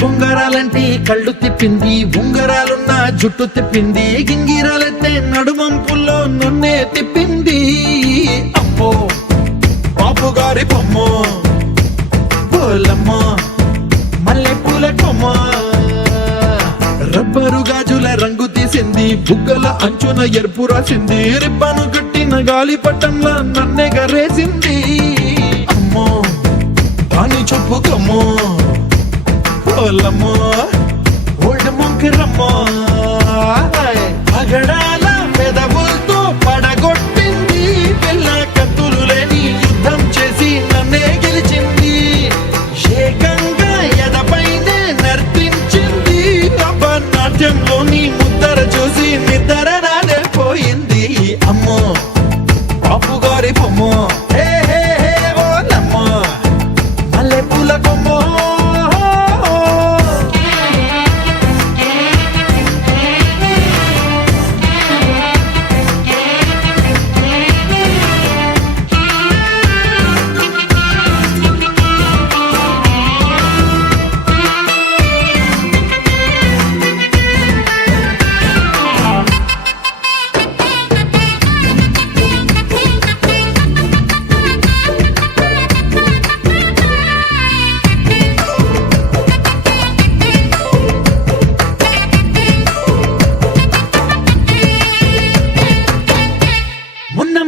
బొంగరాలంటే కళ్ళు తిప్పింది, ఉంగరాలున్న జుట్టు తిప్పింది, గింగిరాలెత్తే నడుమంపుల్లో నన్నే తిప్పింది. అమ్మో బాబు గారి బొమ్మ, పోలమ్మ మల్లె పూల కొమ్మ, రబ్బరు గాజుల రంగు తీసింది, బుగ్గల అంచున ఎరుపు రాసింది, రిబ్బను కట్టిన గాలి పట్టంలా నన్నే గరేసింది. అమ్మో దాని చెప్పుకమ్మో, పోలమ్మో ఓల్డ్ మొంకిరమ్మో, పగడాల పెదవులతో పడగొట్టింది, పిల్ల కత్తులు లేని యుద్ధం చేసి నన్నే గెలిచింది, ఏకంగా ఎదపైనే నర్తించింది, నాట్యంలోని ముద్దర చూసి నిద్ర నానే పోయింది. అమ్మో బాపు గారి బొమ్మో, హే హే హే ఓలమ్మో మల్లె పూల కొమ్మో.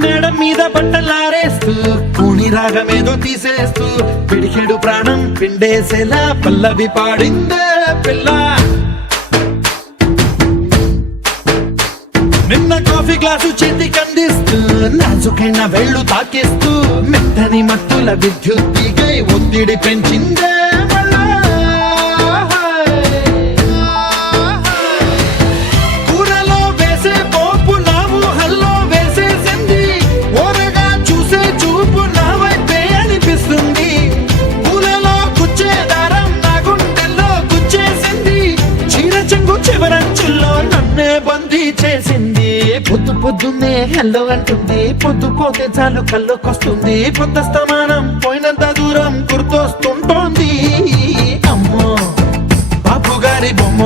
మేడం మీద బట్టలారేస్తూ కూని రాగమేదో తీసేస్తూ పిడికెడు ప్రాణం పిండేసేలా పల్లవి పాడిందే పిల్ల. నిన్న కాఫీ గ్లాసు చేతి కందిస్తూ నాజుకైన వేళ్ళు తాకిస్తూ మెత్తని మత్తుల విద్యుత్ తీగై ఒత్తిడి పెంచిందే. చేసింది పొద్దు పొద్దున్నే హెల్లో అంటుంది, పొద్దు పోతే చాలు కళ్ళొకొస్తుంది, పొద్దస్తమానం పోయినంత దూరం గుర్తొస్తుంటోంది. అమ్మో బాపు గారి బొమ్మ.